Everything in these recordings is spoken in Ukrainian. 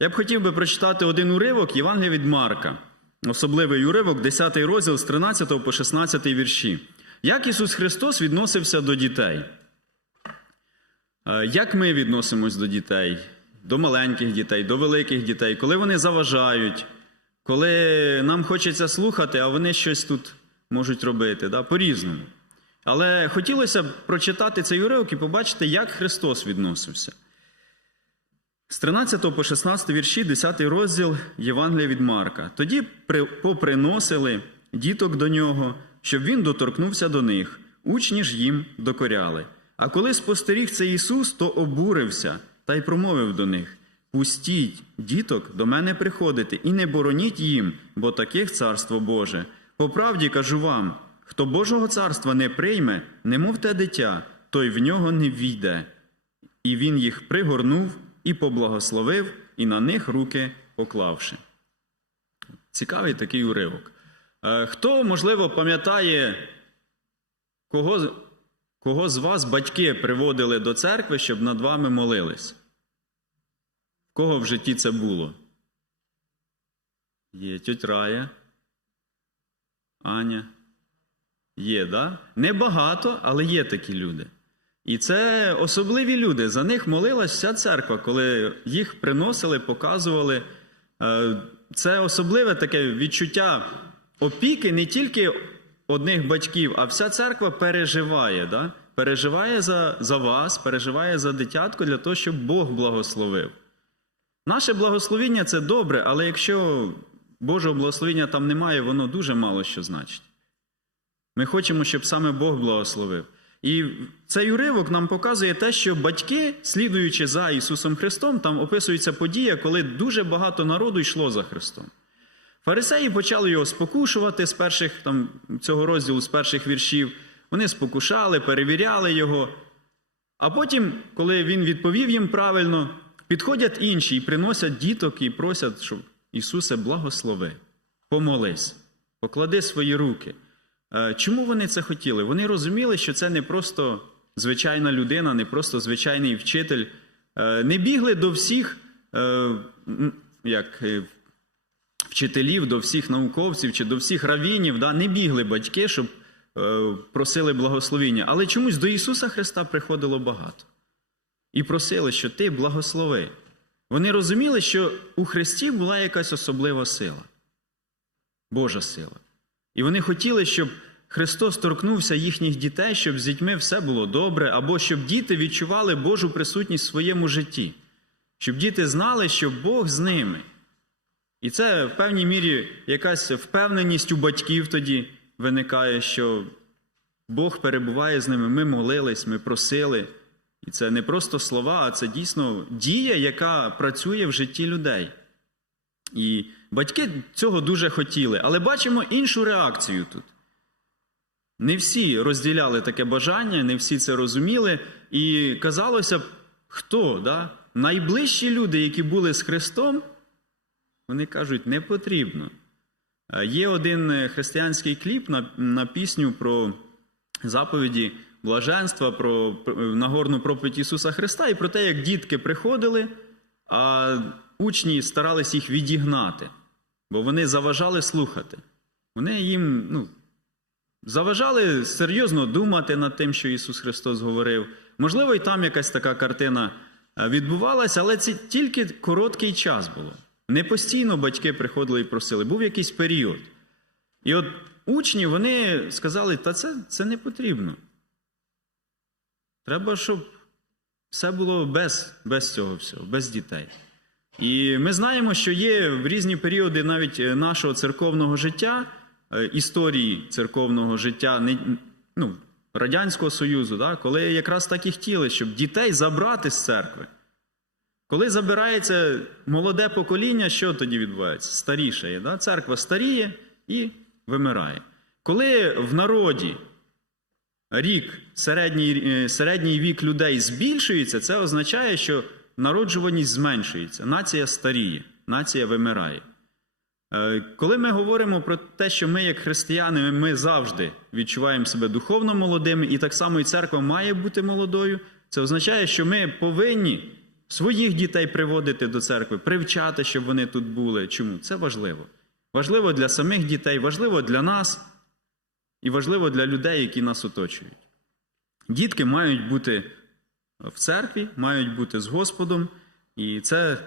Я б хотів би прочитати один уривок Євангелія від Марка, особливий уривок, 10 розділ з 13 по 16 вірші. Як Ісус Христос відносився до дітей? Е, Як ми відносимось до дітей, до маленьких дітей, до великих дітей, коли вони заважають, коли нам хочеться слухати, а вони щось тут можуть робити, да? по-різному. Але хотілося б прочитати цей уривок і побачити, як Христос відносився. З 13 по 16 вірші, 10 розділ Євангелія від Марка. Тоді поприносили діток до нього, щоб він доторкнувся до них. Учні ж їм докоряли. А коли спостеріг це Ісус, то обурився та й промовив до них: Пустіть, діток, до мене приходити, і не бороніть їм, бо таких царство Боже. По правді кажу вам: хто Божого царства не прийме, немов те дитя, той в нього не війде. І він їх пригорнув і поблагословив, і на них руки поклавши. Цікавий такий уривок. Е, Хто, можливо, пам'ятає, кого, кого з вас батьки приводили до церкви, щоб над вами молились? Кого в житті це було? Є тьоть Рая, Аня. Є, да? Небагато, але є такі люди. І це особливі люди. За них молилась вся церква, коли їх приносили, показували. Е, Це особливе таке відчуття опіки не тільки одних батьків, а вся церква переживає. Да? Переживає за, за вас, переживає за дитятко для того, щоб Бог благословив. Наше благословіння це добре, але якщо Божого благословіння там немає, воно дуже мало що значить. Ми хочемо, щоб саме Бог благословив. І цей уривок нам показує те, що батьки, слідуючи за Ісусом Христом, там описується подія, коли дуже багато народу йшло за Христом. Фарисеї почали його спокушувати з перших там, цього розділу, з перших віршів. Вони спокушали, перевіряли його. А потім, коли він відповів їм правильно, підходять інші і приносять діток і просять, щоб Ісусе, благослови, помолись, поклади свої руки. Е, Чому вони це хотіли? Вони розуміли, що це не просто звичайна людина, не просто звичайний вчитель. Е, Не бігли до всіх е, як, вчителів, до всіх науковців чи до всіх равінів, да? не бігли батьки, щоб просили благословіння. Але чомусь до Ісуса Христа приходило багато. І просили, що ти благослови. Вони розуміли, що у Христі була якась особлива сила, Божа сила. І вони хотіли, щоб Христос торкнувся їхніх дітей, щоб з дітьми все було добре, або щоб діти відчували Божу присутність в своєму житті, щоб діти знали, що Бог з ними. І це в певній мірі якась впевненість у батьків тоді виникає, що Бог перебуває з ними. Ми молились, ми просили. І це не просто слова, а це дійсно дія, яка працює в житті людей. І батьки цього дуже хотіли, але бачимо іншу реакцію тут. Не всі розділяли таке бажання, не всі це розуміли. І казалося хто? Да? Найближчі люди, які були з Христом, вони кажуть, не потрібно. Е, Є один е, християнський кліп на, на пісню про заповіді блаженства, про нагорну проповідь Ісуса Христа і про те, як дітки приходили, а учні старались їх відігнати, бо вони заважали слухати. Вони їм ну, заважали серйозно думати над тим, що Ісус Христос говорив. Можливо, і там якась така картина відбувалася, але це тільки короткий час було. Не постійно батьки приходили і просили, був якийсь період. І от учні вони сказали, та це, це не потрібно. Треба, щоб все було без, без цього всього, без дітей. І ми знаємо, що є в різні періоди навіть е, нашого церковного життя, е, історії церковного життя ну, Радянського Союзу, да, коли якраз так і хотіли, щоб дітей забрати з церкви. Коли забирається молоде покоління, що тоді відбувається? Старішає. Да? Церква старіє і вимирає. Коли в народі рік, середній, е, середній вік людей збільшується, це означає, що народжуваність зменшується, нація старіє, нація вимирає. Е, Коли ми говоримо про те, що ми, як християни, ми завжди відчуваємо себе духовно молодими, і так само і церква має бути молодою, це означає, що ми повинні своїх дітей приводити до церкви, привчати, щоб вони тут були. Чому? Це важливо. Важливо для самих дітей, важливо для нас і важливо для людей, які нас оточують. Дітки мають бути в церкві, мають бути з Господом, і це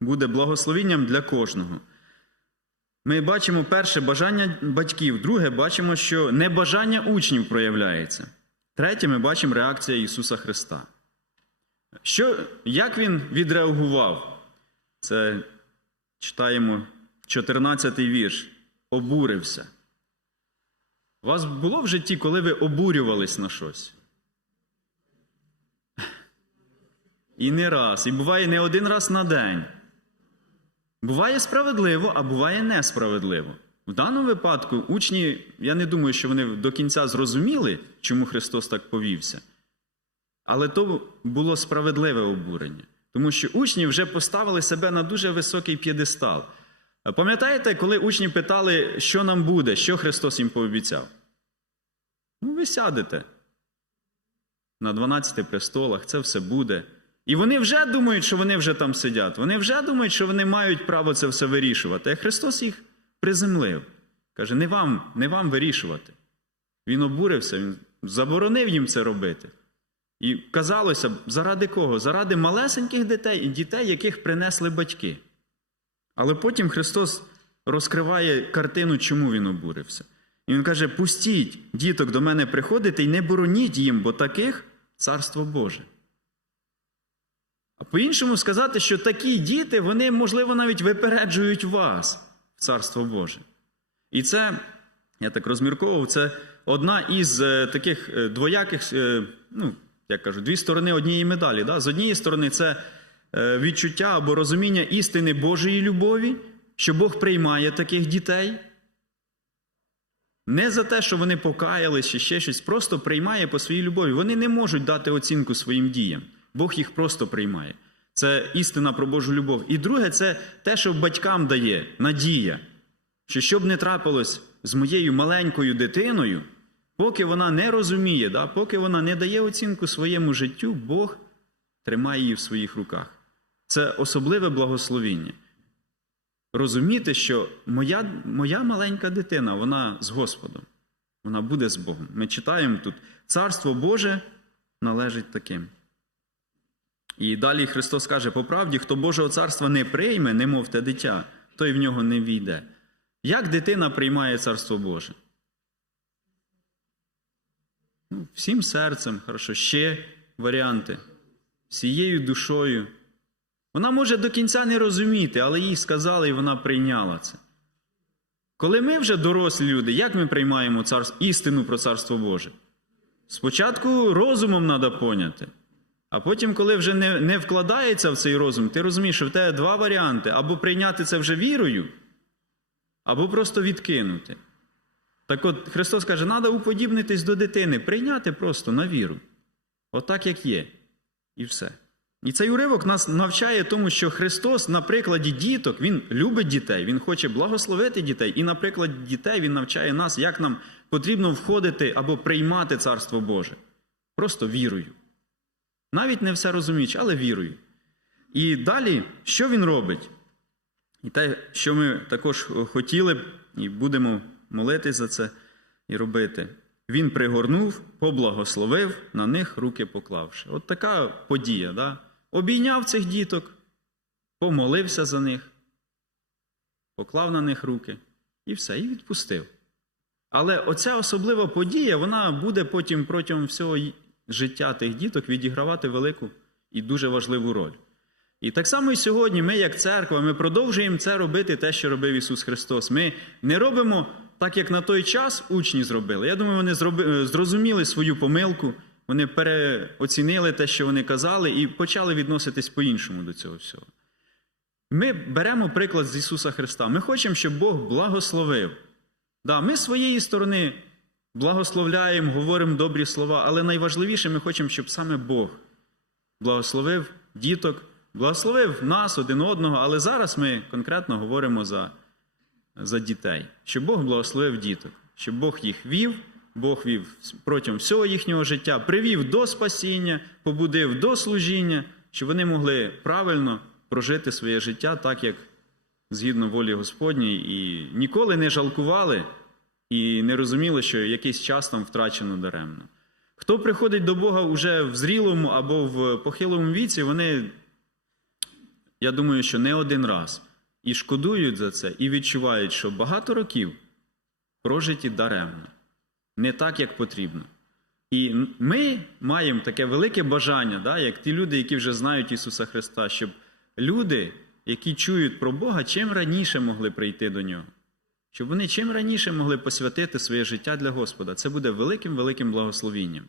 буде благословінням для кожного. Ми бачимо перше бажання батьків, друге, бачимо, що небажання учнів проявляється. Третє, ми бачимо реакція Ісуса Христа. Що, як Він відреагував? Це читаємо 14-й вірш. Обурився. У вас було в житті, коли ви обурювались на щось? І не раз, і буває не один раз на день. Буває справедливо, а буває несправедливо. В даному випадку учні, я не думаю, що вони до кінця зрозуміли, чому Христос так повівся. Але то було справедливе обурення, тому що учні вже поставили себе на дуже високий п'єдестал. Пам'ятаєте, коли учні питали, що нам буде, що Христос їм пообіцяв? Ну, ви сядете на 12 престолах, це все буде. І вони вже думають, що вони вже там сидять. Вони вже думають, що вони мають право це все вирішувати. А Христос їх приземлив. Каже: не вам, не вам вирішувати. Він обурився, він заборонив їм це робити. І казалося заради кого? Заради малесеньких дітей і дітей, яких принесли батьки. Але потім Христос розкриває картину, чому він обурився. І Він каже: пустіть діток до мене приходити і не бороніть їм, бо таких царство Боже. По-іншому сказати, що такі діти, вони, можливо, навіть випереджують вас в Царство Боже. І це, я так розмірковував, це одна із е, таких е, двояких, е, ну, як кажу, дві сторони однієї медалі. Да? З однієї сторони, це відчуття або розуміння істини Божої любові, що Бог приймає таких дітей. Не за те, що вони покаялись чи ще щось, просто приймає по своїй любові. Вони не можуть дати оцінку своїм діям. Бог їх просто приймає. Це істина про Божу любов. І друге, це те, що батькам дає надія, що що б не трапилось з моєю маленькою дитиною, поки вона не розуміє, да, поки вона не дає оцінку своєму життю, Бог тримає її в своїх руках. Це особливе благословіння. Розуміти, що моя, моя маленька дитина, вона з Господом, вона буде з Богом. Ми читаємо тут: Царство Боже належить таким. І далі Христос каже: по правді, хто Божого царства не прийме, немов те дитя, той в нього не війде. Як дитина приймає Царство Боже? Ну, Всім серцем, хорошо, ще варіанти, всією душою. Вона може до кінця не розуміти, але їй сказали, і вона прийняла це. Коли ми вже дорослі люди, як ми приймаємо царство, істину про Царство Боже? Спочатку розумом треба поняти. А потім, коли вже не не вкладається в цей розум, ти розумієш, що в тебе два варіанти: або прийняти це вже вірою, або просто відкинути. Так от Христос каже, треба уподібнитись до дитини, прийняти просто на віру. Отак, як є. І все. І цей уривок нас навчає тому, що Христос на прикладі діток, Він любить дітей, Він хоче благословити дітей, і на прикладі дітей Він навчає нас, як нам потрібно входити або приймати Царство Боже. Просто вірою. Навіть не все розуміючи, але вірою. І далі, що він робить? І те, що ми також хотіли б, і будемо молитись за це і робити. Він пригорнув, поблагословив, на них руки поклавши. От така подія. Да? Обійняв цих діток, помолився за них, поклав на них руки і все, і відпустив. Але оця особлива подія, вона буде потім протягом всього життя тих діток відігравати велику і дуже важливу роль. І так само і сьогодні ми, як церква, ми продовжуємо це робити, те, що робив Ісус Христос. Ми не робимо так, як на той час учні зробили. Я думаю, вони зрозуміли свою помилку, вони переоцінили те, що вони казали, і почали відноситись по-іншому до цього всього. Ми беремо приклад з Ісуса Христа. Ми хочемо, щоб Бог благословив. Да, Ми з своєї сторони благословляємо, говоримо добрі слова, але найважливіше ми хочемо, щоб саме Бог благословив діток, благословив нас один одного, але зараз ми конкретно говоримо за, за дітей, щоб Бог благословив діток, щоб Бог їх вів. Бог вів протягом всього їхнього життя, привів до спасіння, побудив до служіння, щоб вони могли правильно прожити своє життя так, як згідно волі Господній, і ніколи не жалкували і не розуміли, що якийсь час там втрачено даремно. Хто приходить до Бога вже в зрілому або в похилому віці, вони, я думаю, що не один раз і шкодують за це, і відчувають, що багато років прожиті даремно, не так, як потрібно. І ми маємо таке велике бажання, да, як ті люди, які вже знають Ісуса Христа, щоб люди, які чують про Бога, чим раніше могли прийти до Нього. Щоб вони чим раніше могли посвятити своє життя для Господа. Це буде великим великим благословінням.